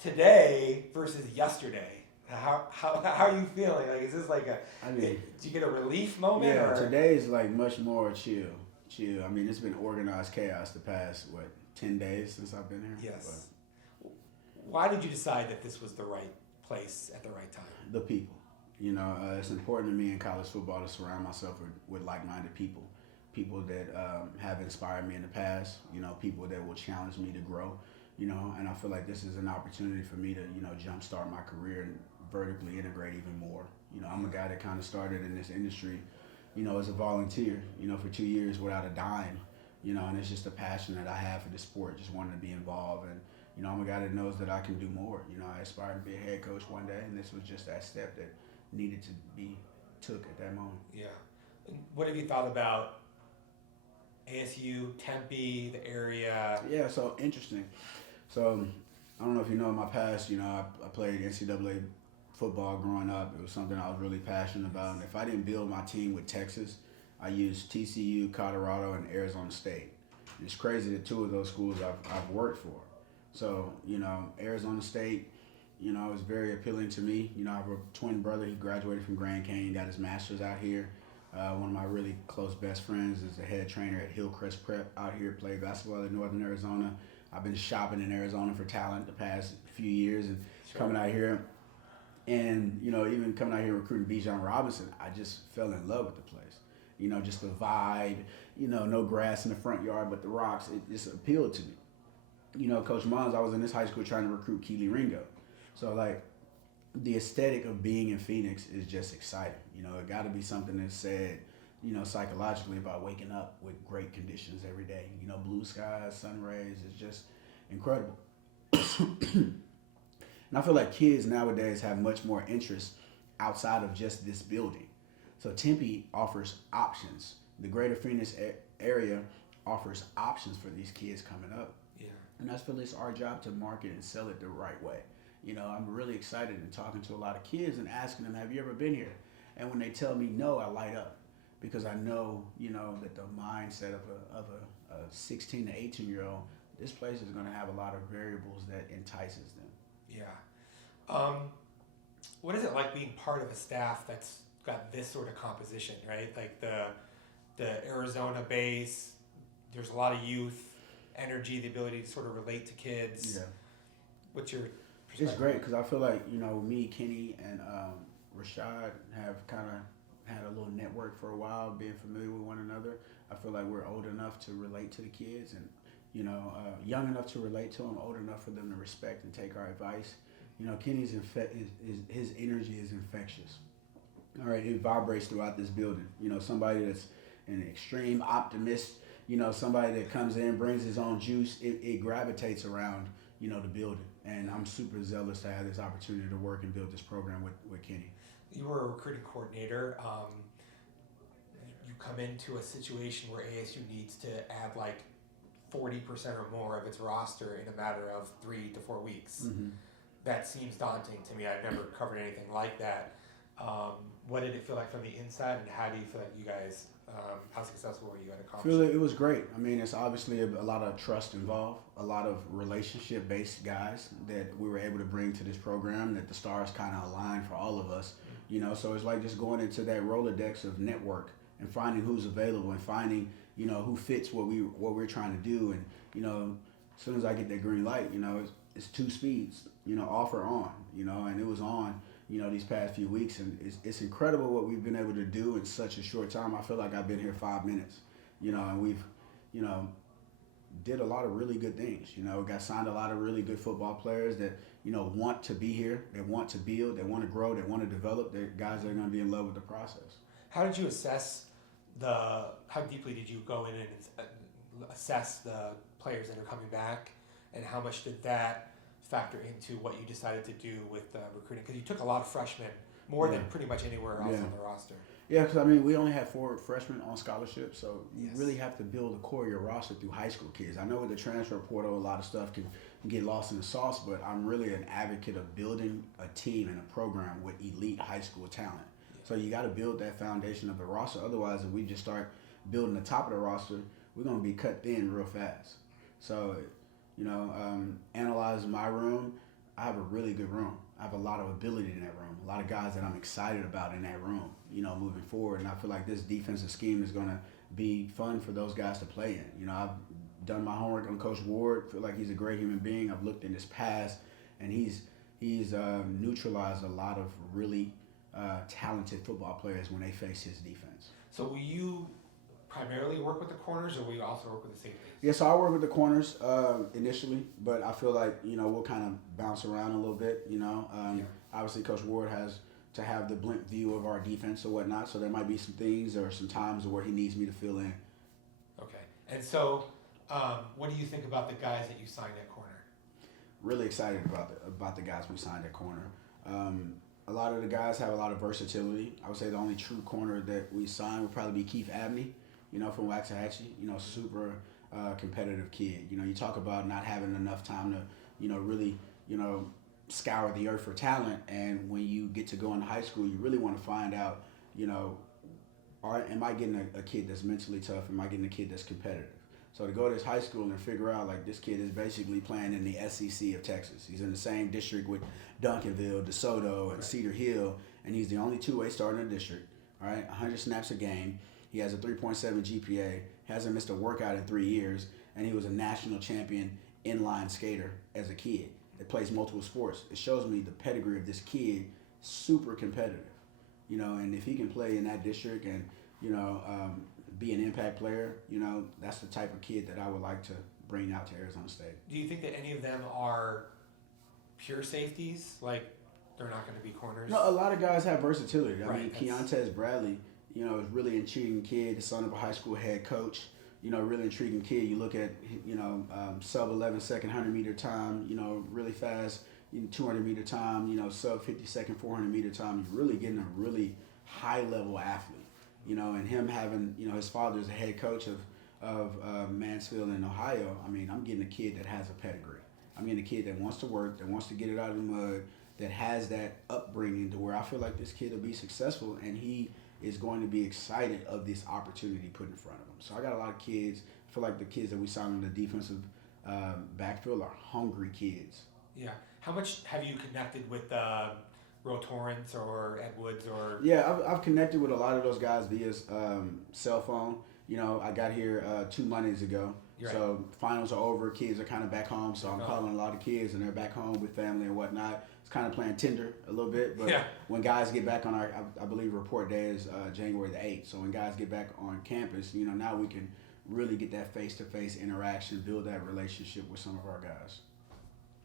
today versus yesterday. How are you feeling? Like, is this like I mean, do you get a relief moment? yeah, Or today is like much more chill. Chill. I mean, it's been organized chaos the past, 10 days since I've been here? yes. Why did you decide that this was the right place at the right time? But the people. It's important to me in college football to surround myself with like-minded people. People that have inspired me in the past, people that will challenge me to grow, and I feel like this is an opportunity for me to, jumpstart my career and vertically integrate even more. I'm a guy that kind of started in this industry, as a volunteer, for 2 years without a dime, and it's just a passion that I have for the sport, just wanting to be involved. And, I'm a guy that knows that I can do more. I aspire to be a head coach one day, and this was just that step that needed to be took at that moment. Yeah. And what have you thought about ASU, Tempe, the area? Yeah, so interesting. So I don't know if you know my past, I played NCAA football growing up. It was something I was really passionate about. And if I didn't build my team with Texas, I used TCU, Colorado, and Arizona State. It's crazy that two of those schools I've worked for. So, Arizona State, is very appealing to me. I have a twin brother. He graduated from Grand Canyon, got his master's out here. One of my really close best friends is the head trainer at Hillcrest Prep out here, played basketball in Northern Arizona. I've been shopping in Arizona for talent the past few years and coming out here. And, even coming out here recruiting Bijan Robinson, I just fell in love with the place. Just the vibe, no grass in the front yard, but the rocks, it just appealed to me. Coach Mons, I was in this high school trying to recruit Keely Ringo. So, the aesthetic of being in Phoenix is just exciting. It got to be something that's said, psychologically about waking up with great conditions every day. Blue skies, sun rays, it's just incredible. And I feel like kids nowadays have much more interest outside of just this building. So Tempe offers options. The greater Phoenix area offers options for these kids coming up. Yeah. And I feel it's our job to market and sell it the right way. I'm really excited and talking to a lot of kids and asking them, have you ever been here? And when they tell me no, I light up because I know, that the mindset of a 16 to 18-year-old, this place is going to have a lot of variables that entices them. Yeah. What is it like being part of a staff that's got this sort of composition, right? Like the Arizona base, there's a lot of youth, energy, the ability to sort of relate to kids. Yeah. What's your perspective? It's great because I feel like, me, Kenny, and Rashad have kind of had a little network for a while, being familiar with one another. I feel like we're old enough to relate to the kids and, young enough to relate to them, old enough for them to respect and take our advice. Kenny's his energy is infectious. All right, it vibrates throughout this building. Somebody that's an extreme optimist, somebody that comes in, brings his own juice, it gravitates around, the building. And I'm super zealous to have this opportunity to work and build this program with Kenny. You were a recruiting coordinator. You come into a situation where ASU needs to add like 40% or more of its roster in a matter of 3 to 4 weeks. Mm-hmm. That seems daunting to me. I've never covered anything like that. What did it feel like from the inside, and how do you feel like you guys, how successful were you at accomplishing? It was great. I mean, it's obviously a lot of trust involved, a lot of relationship-based guys that we were able to bring to this program, that the stars kind of aligned for all of us. So it's like just going into that Rolodex of network and finding who's available and finding, who fits what we're trying to do. And, as soon as I get that green light, it's 2 speeds, off or on, and it was on, these past few weeks. And it's incredible what we've been able to do in such a short time. I feel like I've been here 5 minutes, and we've, did a lot of really good things. Got signed a lot of really good football players that, want to be here, they want to build, they want to grow, they want to develop. They're guys that are going to be in love with the process. How did you assess how deeply did you go in and assess the players that are coming back, and how much did that factor into what you decided to do with recruiting? Because you took a lot of freshmen, more than pretty much anywhere else on the roster. Yeah, because we only had 4 freshmen on scholarship, so you really have to build a core of your roster through high school kids. I know with the transfer portal, a lot of stuff can get lost in the sauce, but I'm really an advocate of building a team and a program with elite high school talent. Yeah. So you got to build that foundation of the roster. Otherwise, if we just start building the top of the roster, we're going to be cut thin real fast. So, analyze my room. I have a really good room. I have a lot of ability in that room. A lot of guys that I'm excited about in that room, moving forward. And I feel like this defensive scheme is going to be fun for those guys to play in. I've done my homework on Coach Ward. Feel like he's a great human being. I've looked in his past, and he's neutralized a lot of really talented football players when they face his defense. So will you primarily work with the corners, or will you also work with the safeties? Yeah, so I work with the corners initially, but I feel like we'll kind of bounce around a little bit. Obviously, Coach Ward has to have the blimp view of our defense or whatnot, so there might be some things or some times where he needs me to fill in. Okay, and so what do you think about the guys that you signed at corner? Really excited about the guys we signed at corner. A lot of the guys have a lot of versatility. I would say the only true corner that we signed would probably be Keith Abney, from Waxahachie. Super competitive kid. You talk about not having enough time to, really, scour the earth for talent. And when you get to go into high school, you really want to find out, am I getting a kid that's mentally tough? Am I getting a kid that's competitive? So to go to this high school and figure out, like, this kid is basically playing in the SEC of Texas. He's in the same district with Duncanville, DeSoto, and Cedar Hill, and he's the only two-way starter in the district, all right, 100 snaps a game. He has a 3.7 GPA, hasn't missed a workout in 3 years, and he was a national champion inline skater as a kid that plays multiple sports. It shows me the pedigree of this kid, super competitive, and if he can play in that district and, be an impact player, that's the type of kid that I would like to bring out to Arizona State. Do you think that any of them are pure safeties? Like, they're not going to be corners? No, a lot of guys have versatility. I mean, That's... Keontae Bradley, is a really intriguing kid, the son of a high school head coach. Really intriguing kid. You look at, sub 11 second 100 meter time, really fast, 200 meter time, sub 50 second 400 meter time. You're really getting a really high level athlete. And him having, his father's a head coach of Mansfield in Ohio. I mean, I'm getting a kid that has a pedigree. I'm getting a kid that wants to work, that wants to get it out of the mud, that has that upbringing to where I feel like this kid will be successful, and he is going to be excited of this opportunity put in front of him. So I got a lot of kids. I feel like the kids that we signed on the defensive backfield are hungry kids. Yeah. How much have you connected with Ro Torrance or Ed Woods or? Yeah, I've connected with a lot of those guys via cell phone. I got here 2 Mondays ago. Right. So finals are over. Kids are kind of back home. So I'm calling a lot of kids, and they're back home with family and whatnot. It's kind of playing Tinder a little bit. But when guys get back on I believe report day is January the 8th. So when guys get back on campus, now we can really get that face-to-face interaction, build that relationship with some of our guys.